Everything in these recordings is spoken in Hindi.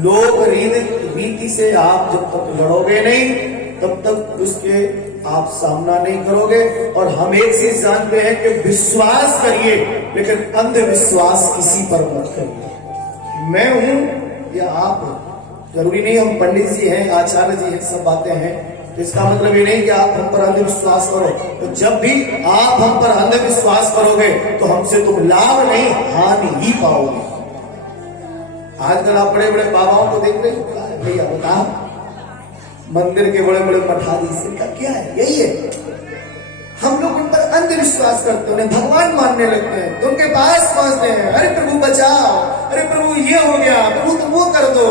लोक रीति से आप जब तक लड़ोगे नहीं तब तक उसके आप सामना नहीं करोगे। और हम एक चीज जानते हैं कि विश्वास करिए लेकिन अंधविश्वास किसी पर मत करिए। मैं हूं या आप हो, जरूरी नहीं हम पंडित जी हैं, आचार्य जी हैं, सब बातें हैं, तो इसका मतलब ये नहीं कि आप हम पर अंधविश्वास करो। तो जब भी आप हम पर अंधविश्वास करोगे तो हमसे तुम लाभ नहीं हानि ही पाओगे। आजकल आप बड़े बड़े बाबाओं को देख रहे हो, भैया बताओ, मंदिर के बड़े बड़े मठाधीश का क्या है? यही है, हम लोग उन पर अंधविश्वास करते हैं, उन्हें भगवान मानने लगते हैं, तो उनके पास पहुंचते हैं, अरे प्रभु बचाओ, अरे प्रभु ये हो गया, प्रभु तुम वो कर दो।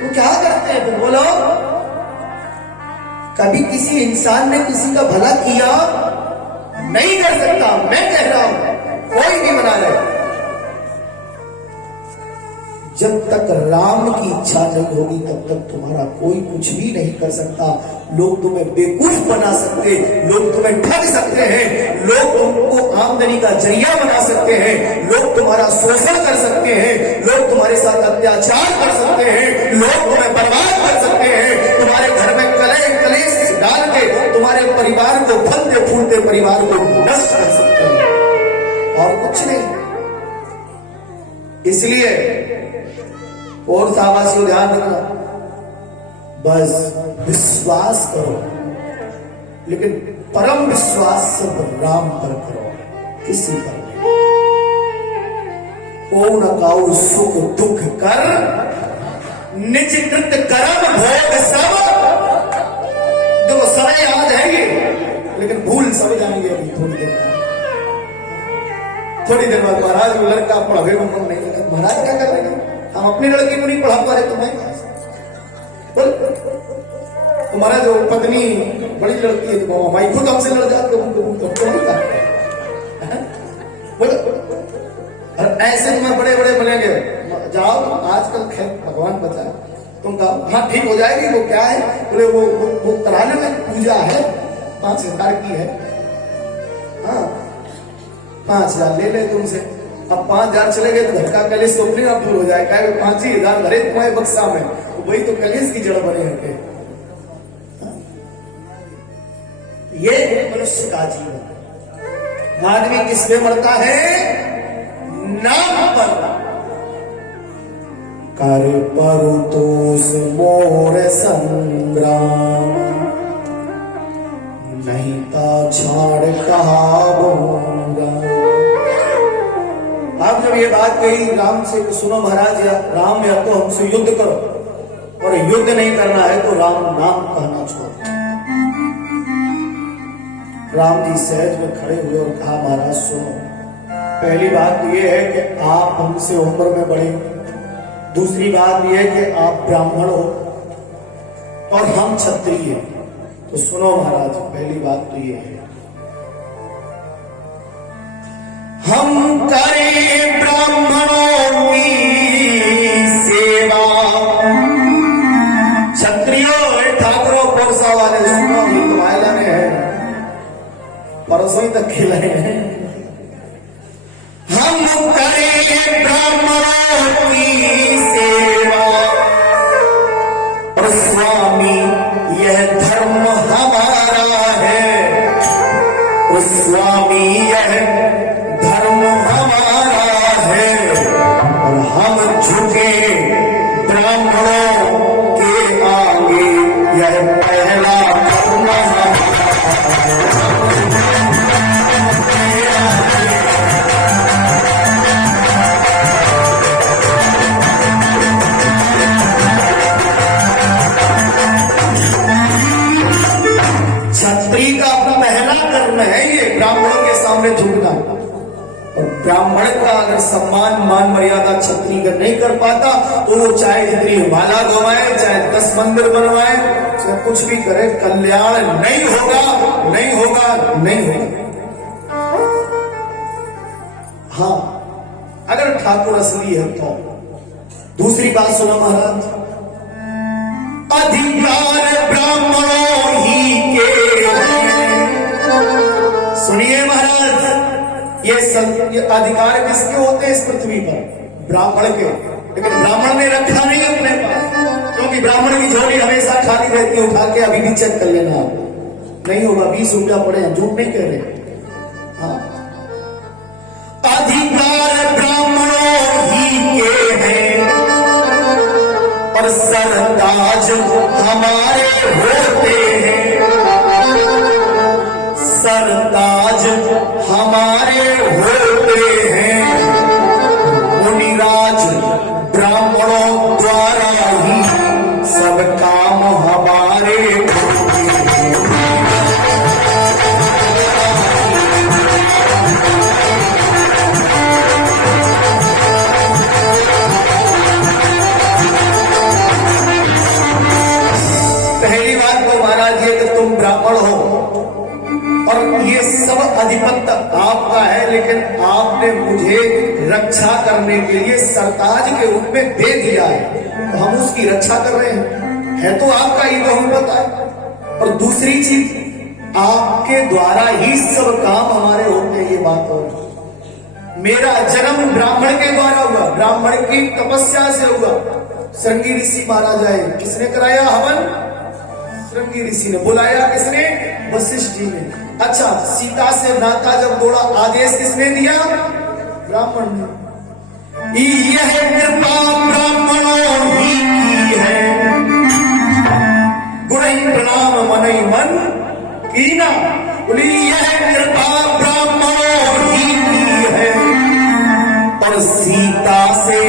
तो क्या करते हैं? तुम बोलो, कभी किसी इंसान ने किसी का भला किया? नहीं कर सकता। मैं कह रहा हूं कोई नहीं बना रहे। जब तक राम की इच्छा नहीं होगी तब तक तुम्हारा कोई कुछ भी नहीं कर सकता। लोग तुम्हें बेवकूफ बना सकते, लोग तुम्हें ठग सकते हैं, लोग तुमको आमदनी का जरिया बना सकते हैं, लोग तुम्हारा शोषण कर सकते हैं, लोग तुम्हारे साथ अत्याचार कर सकते हैं, लोग तुम्हें बर्बाद कर सकते हैं, तुम्हारे घर में कलेश डाल के तुम्हारे परिवार को, फलते फूलते परिवार को नष्ट कर सकते हैं, और कुछ नहीं। इसलिए और शाबाशी ध्यान रखना, बस विश्वास करो लेकिन परम विश्वास सब राम पर करो, किसी पर नहीं। ओ न काऊ सुख दुख कर, निज कृत कर्म भोग सब। देखो समय याद है ये, लेकिन भूल सब जाएंगे अभी थोड़ी देर बाद। महाराज वो लड़का पढ़ावे को मन नहीं लगा, महाराज क्या कर रहे हैं? हम अपनी लड़की को नहीं पढ़ा पा रहे, तुम्हें बोल। तुम्हारा जो पत्नी बड़ी लड़की है, तो भाई खुद हमसे लड़ जाते बोलो। और ऐसे तुम्हें बड़े बड़े बनेंगे, जाओ आजकल खैर भगवान बचा, तुम कहो हाँ ठीक हो जाएगी। वो क्या है? बोले वो कराने में पूजा है, 5,000 की है। हाँ 5,000 ले ले तुमसे। अब 5,000 चले गए तो घर का कलेश तो अपने आप दूर हो जाएगा। 5,000 भरे तुम्हारे बक्सा में, तो वही तो कलेश की जड़ बने हैं। ये मनुष्य का जीवन। आदमी किस में मरता है? नाम पर। कर परु तोष मोर संग्राम, नहीं ता छाड़ कहाऊंगा। आप जब ये बात कही राम से, सुनो महाराज, या राम या तो हमसे युद्ध करो, और युद्ध नहीं करना है तो राम नाम कहना छोड़ो। राम जी सहज में खड़े हुए और कहा, महाराज सुनो, पहली बात ये है कि आप हमसे उम्र में बड़े, दूसरी बात यह है कि आप ब्राह्मण हो और हम क्षत्रिय। तो सुनो महाराज, पहली बात तो ये है, हम करें ब्राह्मणों की सेवा। क्षत्रियों, ठाकुरों, पोरसा वाले सुनो, ये तो आयला में है, परसों ही तक खिलाए हैं। हम करें ब्राह्मणों की सेवा, और स्वामी यह धर्म हमारा है, और स्वामी यह धर्म हमारा है, और हम झुके ब्राह्मणों के आगे, यह पहला धर्म क्षत्रिय का पहला कर्म है ये ब्राह्मणों के सामने झुकना। और ब्राह्मण का अगर सम्मान मान मर्यादा क्षत्रिय का नहीं कर पाता तो वो चाहे जितनी माला गवाए, चाहे 10 मंदिर बनवाए, चाहे कुछ भी करे, कल्याण नहीं होगा, नहीं होगा, नहीं होगा। हाँ, अगर ठाकुर असली है तो। दूसरी बात सुना महाराज, अधिकार ब्राह्मणों ही के। सुनिए महाराज, ये अधिकार किसके होते हैं इस पृथ्वी पर? ब्राह्मण के। लेकिन ब्राह्मण ने रखा नहीं अपने पास, क्योंकि ब्राह्मण की झोली हमेशा खाली रहती है। उठा के अभी भी चेक कर लेना, नहीं होगा, 20 रुपया पड़े हैं, झूठ नहीं कह रहे। हाँ, अधिकार ब्राह्मणों ही के हैं, और सरताज हमारे होते हैं, सरताज हमारे होते हैं, मुनिराज ब्राह्मणों द्वारा ही सब काम हमारे होते हैं। पहली बात तो महाराज ये कि तुम ब्राह्मण हो और ये सब अधिपत्य आपका है, लेकिन आपने मुझे रक्षा करने के लिए सरताज के रूप में दे दिया है, तो हम उसकी रक्षा कर रहे हैं। है तो आपका ही, तो हम पता है। और दूसरी चीज, आपके द्वारा ही सब काम हमारे होते हैं, ये बात हो। मेरा जन्म ब्राह्मण के द्वारा हुआ, ब्राह्मण की तपस्या से हुआ। श्रृंगी ऋषि मारा जाए, किसने कराया हवन? श्रृंगी ऋषि ने। बुलाया किसने? वशिष्ठ जी ने। अच्छा, सीता से नाता जब तोड़ा, आदेश किसने दिया? ब्राह्मण ने। यह कृपा ब्राह्मणों ही की है, गुणई प्रणाम मनई मन कीना। बोली यह कृपा ब्राह्मणों ही की है, और सीता से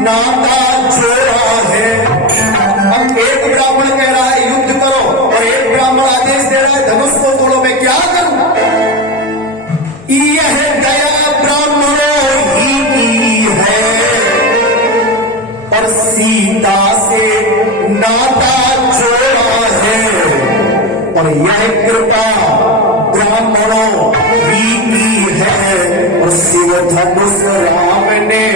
नाता जोड़ा है। अब एक ब्राह्मण कह रहा है युद्ध करो, और एक ब्राह्मण आदेश दे रहा है धनुष को तोड़ो, मैं क्या करूं? यह दया ब्राह्मणों ही की है, और सीता से नाता जोड़ा है, और यह कृपा ब्राह्मणों ही की है, और शिव धनुष राम ने।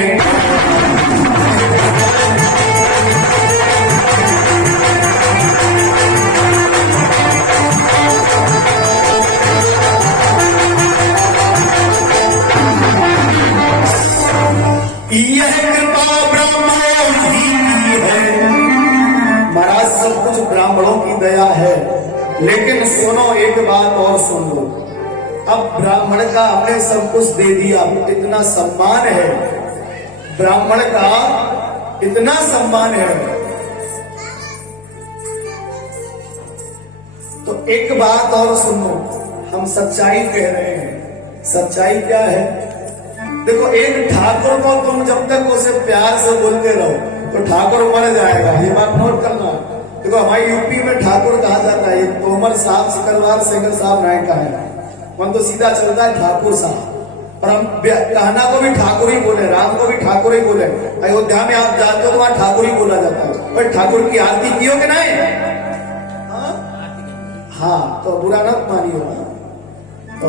यह कृपा ब्राह्मणों ही की है। महाराज सब कुछ ब्राह्मणों की दया है, लेकिन सुनो एक बात और सुन लो। अब ब्राह्मण का हमने सब कुछ दे दिया, इतना सम्मान है ब्राह्मण का, इतना सम्मान है। तो एक बात और सुनो, हम सच्चाई कह रहे हैं। सच्चाई क्या है? देखो, एक ठाकुर को तुम जब तक उसे प्यार से बोलते रहो तो ठाकुर मर जाएगा, ये बात नोट करना। देखो, हमारी यूपी में ठाकुर कहा जाता है, तोमर साहब, सिकलवार सेंगर साहब नायक का है, मन तो सीधा चलता है ठाकुर साहब। और हम कहना को भी ठाकुर ही बोले, राम को भी ठाकुर ही बोले। अयोध्या में आप जाते हो तो वहां ठाकुर ही बोला जाता है। पर ठाकुर की आरती कियो कि नहीं? हाँ, तो बुरा ना मानियो। तो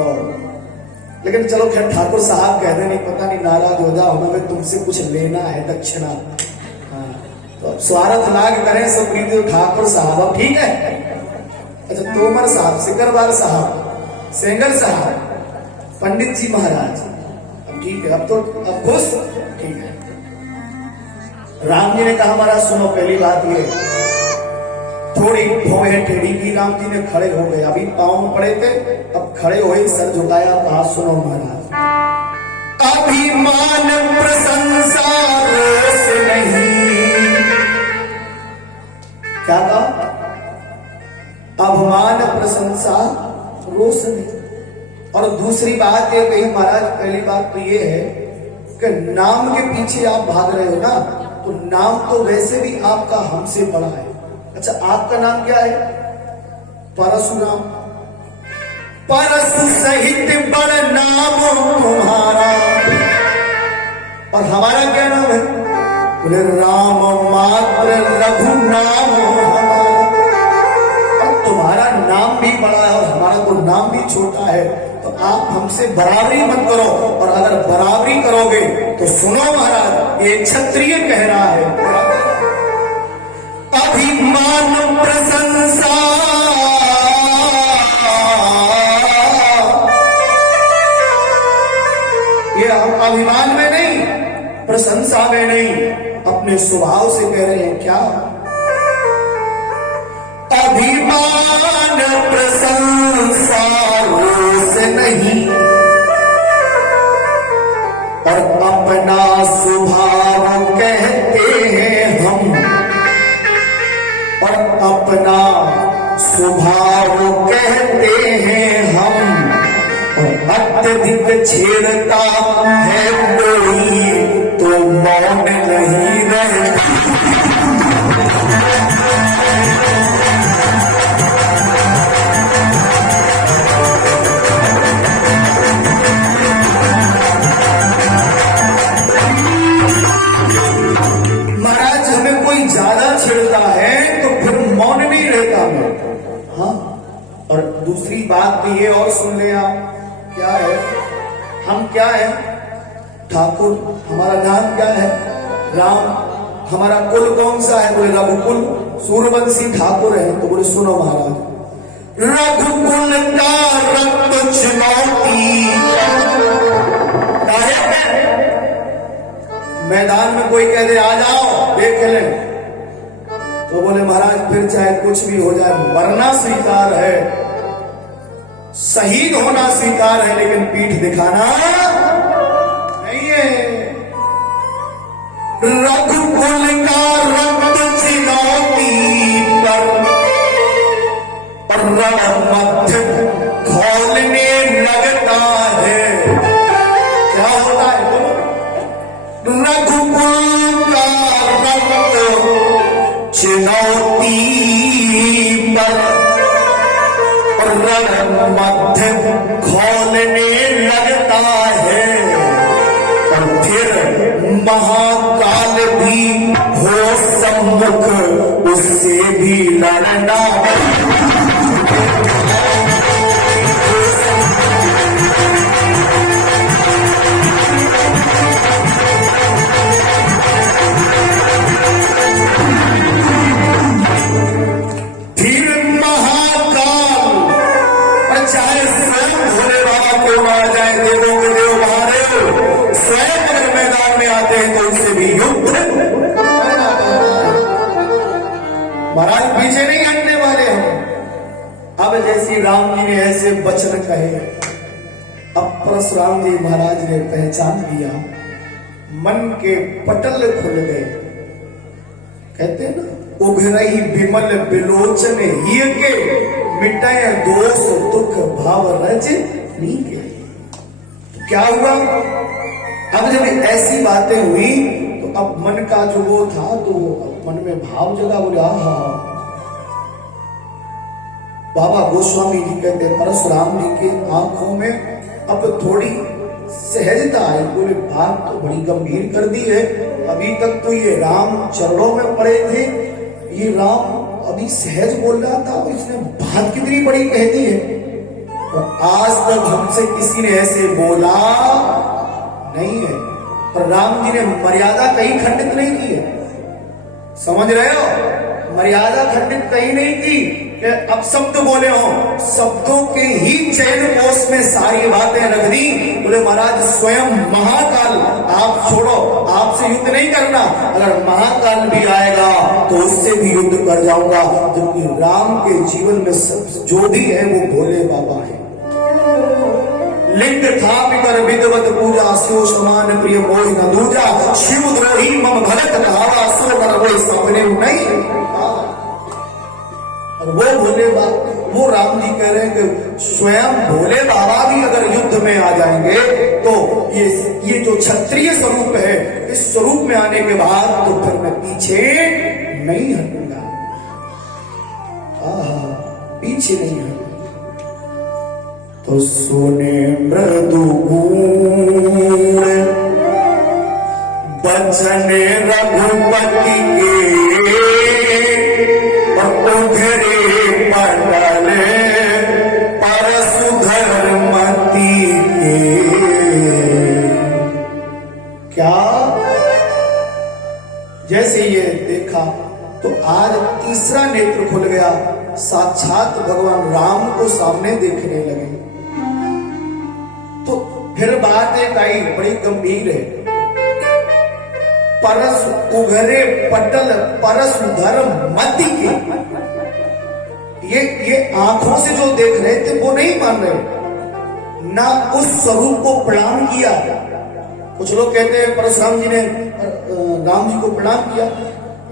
लेकिन चलो खैर, ठाकुर साहब कहते नहीं, पता नहीं नाराज हो जाओ, हमें तुमसे कुछ लेना है दक्षिणा। हाँ, तो स्वार्थ लाग करें सब प्रीति ठाकुर साहब, अब ठीक है। अच्छा, तोमर साहब, सिकरवार साहब, सेंगर साहब, पंडित जी महाराज, अब ठीक है, अब तो अब खुश, ठीक राम जी ने कहा महाराज सुनो, पहली बात ये, थोड़ी भौहें टेढ़ी की। राम जी ने खड़े हो गए, अभी पांव में पड़े थे, अब खड़े हुए, सर झुकाया, कहा सुनो महाराज, अभिमान प्रशंसा रोष नहीं। क्या कहा? अभिमान प्रशंसा रोष नहीं। और दूसरी बात ये कही महाराज, पहली बात तो ये है कि नाम के पीछे आप भाग रहे हो ना, तो नाम तो वैसे भी आपका हमसे बड़ा है। अच्छा, आपका नाम क्या है? परशुराम। परशु सहित बड़ नाम तुम्हारा, और हमारा क्या नाम है? बोले राम मात्र लघु नाम हमारा। और तुम्हारा नाम भी बड़ा है और हमारा तो नाम भी छोटा है, तो आप हमसे बराबरी मत करो। और अगर बराबरी करोगे तो सुनो महाराज, ये क्षत्रिय कह रहा है, अभिमान प्रशंसा ये अभिमान में नहीं, प्रशंसा में नहीं, अपने स्वभाव से कह रहे हैं। क्या? अभिमान प्रशंसा रोष नहीं, और अपना स्वभाव कहते हैं हम, और अपना स्वभाव कहते हैं हम। और अत्यधिक छेड़ता है कोई तो मौन नहीं रहता। महाराज हमें कोई ज्यादा छेड़ता है तो फिर मौन नहीं रहता मैं। हाँ, और दूसरी बात तो ये और सुन ले आप, क्या है? हम क्या है? ठाकुर। हमारा नाम क्या है? राम। हमारा कुल कौन सा है? बोले रघुकुल, सूर्यवंशी ठाकुर है। तो बोले सुनो महाराज, रघुकुल का रक्त चुनौती। मैदान में कोई कह दे आ जाओ देख ले, तो बोले महाराज फिर चाहे कुछ भी हो जाए, मरना स्वीकार है, शहीद होना स्वीकार है, लेकिन पीठ दिखाना नहीं है। रघुकुल का रक्त चिनौती पर मध्य खोलने लगता है। क्या होता है? रघुकुल का रक्त चिनौती पर मध्य खोलने लगता है, और फिर महाकाल भी हो सम्मुख, उससे भी लड़ना। महाराज पीछे नहीं हटने वाले हम। अब जैसी राम जी ने ऐसे वचन कहे, अब परशुराम जी महाराज ने पहचान लिया, मन के पटल खुल गए। कहते हैं ना, उघरई विमल बिलोचन हिय के, मिटाए दोष दुख भाव रज नीके। क्या हुआ? अब जब ऐसी बातें हुई तो अब मन का जो वो था, तो वो मन में भाव जगा। बोले आहा, बाबा गोस्वामी जी कहते परशुराम जी के आंखों में अब थोड़ी सहजता आई। बोले बात तो बड़ी गंभीर कर दी है, अभी तक तो ये राम चरणों में पड़े थे, ये राम अभी सहज बोल रहा था, इसने बात कितनी बड़ी कह दी है। और आज तक हमसे किसी ने ऐसे बोला नहीं है। पर राम जी ने मर्यादा कहीं खंडित नहीं की है, समझ रहे हो? मर्यादा खंडित कहीं नहीं की। कि अब शब्द बोले हो, शब्दों के ही चैन कोष में सारी बातें रख दी। बोले महाराज स्वयं महाकाल, आप छोड़ो, आपसे युद्ध नहीं करना, अगर महाकाल भी आएगा तो उससे भी युद्ध कर जाऊंगा, क्योंकि राम के जीवन में सब जो भी है वो भोले बाबा है। लिंग था पितर विदवत पूजा, स्यो समान प्रिय मोहि न दूजा, शिव द्रोही मम भरत कहावा, सो कर वो सपने नहीं। और वो भोले बाबा, वो राम जी कह रहे हैं कि स्वयं भोले बाबा भी अगर युद्ध में आ जाएंगे तो ये जो क्षत्रिय स्वरूप है, इस स्वरूप में आने के बाद तो फिर मैं पीछे नहीं हटूंगा, पीछे नहीं हटूंगा। तो सुने मृदु गूढ़ बचन रघुपति के, उघरे पटल परसुधर मती के। क्या जैसे ये देखा तो आज तीसरा नेत्र खुल गया, साक्षात भगवान राम को सामने देखने लगे। तो फिर बात एक आई बड़ी गंभीर है, परस उघरे पटल परसुधर मति के। ये आंखों से जो देख रहे थे वो नहीं मान रहे, ना उस स्वरूप को प्रणाम किया। कुछ लोग कहते हैं परशुराम जी ने राम जी को प्रणाम किया।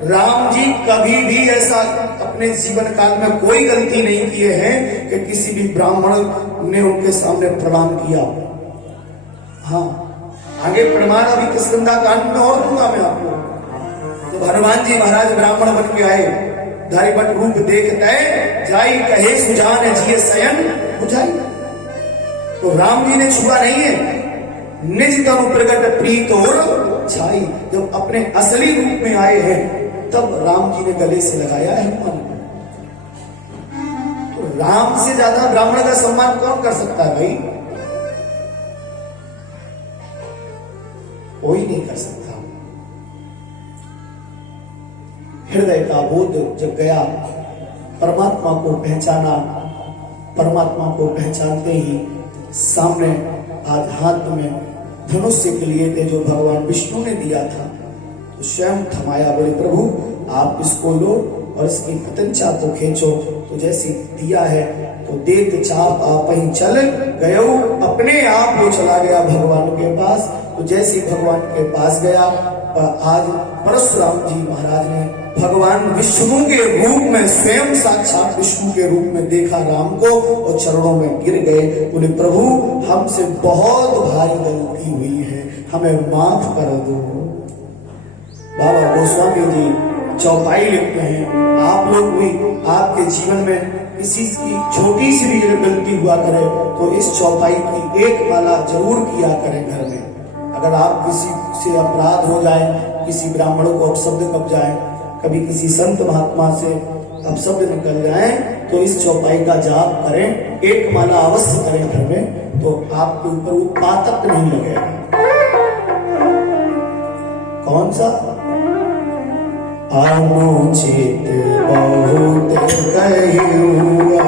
राम जी कभी भी ऐसा अपने जीवन काल में कोई गलती नहीं किए हैं कि किसी भी ब्राह्मण ने उनके सामने प्रणाम किया। हाँ, आगे प्रमाण अभी किस्किंधा कांड में और दूंगा मैं आपको। तो हनुमान जी महाराज ब्राह्मण बन के आए, धारी बट रूप देखते जाई कहे सुजान जिये शयन बुझाई। तो राम जी ने छुआ नहीं है, निज तनु प्रगट प्रीत और छाई। जब अपने असली रूप में आए हैं तब राम जी ने गले से लगाया है हनुमान। तो राम से ज्यादा ब्राह्मण का सम्मान कौन कर सकता है भाई? कोई नहीं कर सकता। हृदय का बोध जब गया, परमात्मा को पहचाना, परमात्मा को पहचानते ही सामने आज हाथ में धनुष्य के लिए थे जो भगवान विष्णु ने दिया था, तो स्वयं थमाया। बोले प्रभु आप इसको लो और इसकी पतंचा तो खींचो। तो जैसी दिया है तो देत चाप आप ही चल गयो, अपने आप वो चला गया भगवान के पास। तो जैसे भगवान के पास गया, आज परशुराम जी महाराज ने भगवान विष्णु के रूप में, स्वयं साक्षात विष्णु के रूप में देखा राम को और चरणों में गिर गए। बोले प्रभु हमसे बहुत भारी गलती हुई है, हमें माफ कर दो। बाबा गोस्वामी जी चौपाई लिखते हैं, आप लोग भी आपके जीवन में किसी की छोटी सी भी गलती हुआ करे तो इस चौपाई की एक माला जरूर किया करें घर में। अगर आप किसी से अपराध हो जाए, किसी ब्राह्मण को अपशब्द कब जाए, कभी किसी संत महात्मा से अपशब्द निकल जाए, तो इस चौपाई का जाप करें, एक माला अवश्य करें घर में, तो आपके ऊपर वो पातक नहीं लगेगा। कौन सा? अनुचित बहुत कहियुआ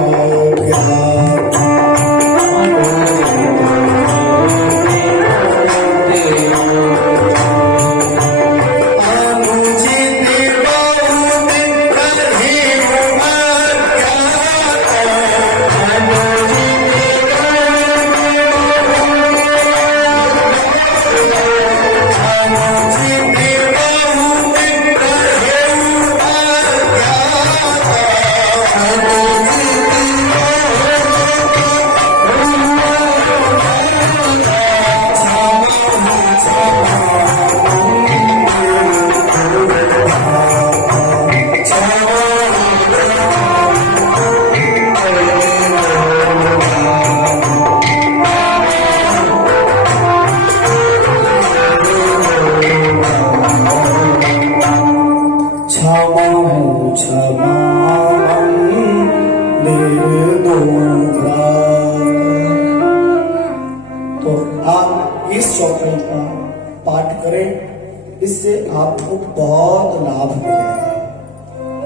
इससे आपको बहुत लाभ मिलेगा,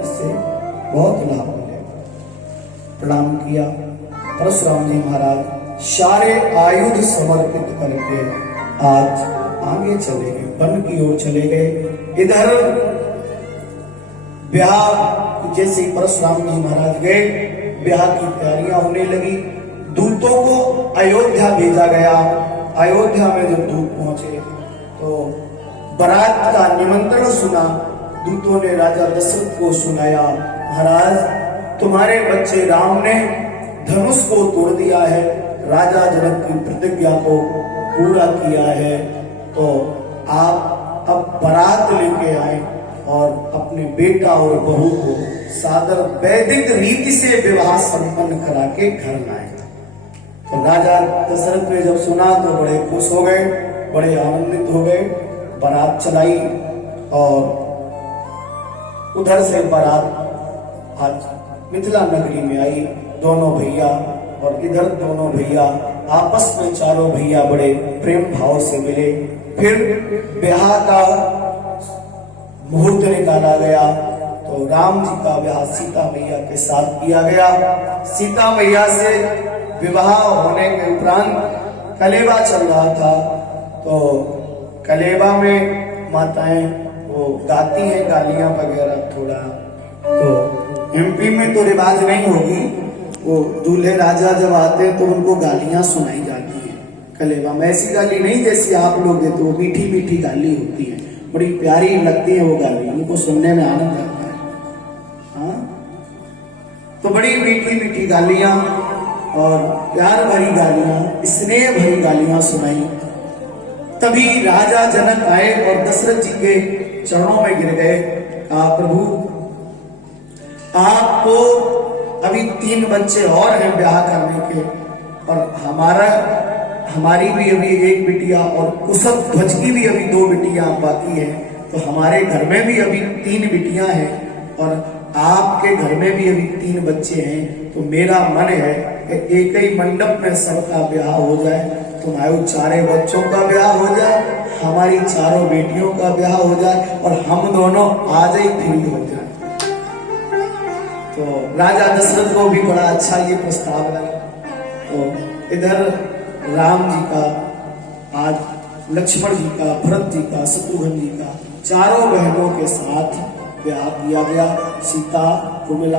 इससे बहुत लाभ मिलेगा। प्रणाम किया। परशुराम जी महाराज सारे आयुध समर्पित करके आज आगे चले गए, वन की ओर चले गए। इधर ब्याह जैसे परशुराम जी महाराज गए, ब्याह की तैयारियां होने लगी। दूतों को अयोध्या भेजा गया। अयोध्या में जब दूत पहुंचे तो बारात का निमंत्रण सुना। दूतों ने राजा दशरथ को सुनाया, महाराज तुम्हारे बच्चे राम ने धनुष को तोड़ दिया है, राजा जनक की प्रतिज्ञा को पूरा किया है, तो आप अब बारात लेके आए और अपने बेटा और बहू को सादर वैदिक रीति से विवाह संपन्न करा के घर लाए। तो राजा दशरथ ने जब सुना तो बड़े खुश हो गए, बड़े आनंदित हो गए। बारात चलाई और उधर से बारात आज मिथिला नगरी में आई। दोनों भैया और इधर दोनों भैया आपस में चारों भैया बड़े प्रेम भाव से मिले। फिर ब्याह का मुहूर्त निकाला गया तो राम जी का ब्याह सीता मैया के साथ किया गया। सीता मैया से विवाह होने के उपरांत कलेवा चल रहा था, तो कलेवा में माताएं वो गाती हैं गालियां वगैरह थोड़ा, तो एमपी में तो रिवाज नहीं होगी, वो दूल्हे राजा जब आते हैं तो उनको गालियां सुनाई जाती हैं कलेवा में। ऐसी गाली नहीं जैसी आप लोग देते, वो मीठी मीठी गाली होती है, बड़ी प्यारी लगती है वो गाली, उनको सुनने में आनंद आता है। हाँ, तो बड़ी मीठी मीठी गालियां और प्यार भरी गालियां, स्नेह भरी गालियां सुनाई। तभी राजा जनक आए और दशरथ जी के चरणों में गिर गए। कहा, प्रभु आपको अभी 3 बच्चे और हैं ब्याह करने के, और हमारी भी अभी 1 बिटिया और कुशल ध्वज की भी अभी 2 बिटियां बाकी हैं, तो हमारे घर में भी अभी 3 बिटियां हैं और आपके घर में भी अभी 3 बच्चे हैं। तो मेरा मन है कि एक ही मंडप में सबका ब्याह हो जाए, तुम्हारे 4 बच्चों का ब्याह हो जाए, हमारी 4 बेटियों का ब्याह हो जाए और हम दोनों आज ही फ्री हो जाए। तो राजा दशरथ को भी बड़ा अच्छा ये प्रस्ताव लगा। तो इधर राम जी का, आज लक्ष्मण जी का, भरत जी का, शत्रुघ्न जी का 4 बहनों के साथ ब्याह किया गया। सीता, उर्मिला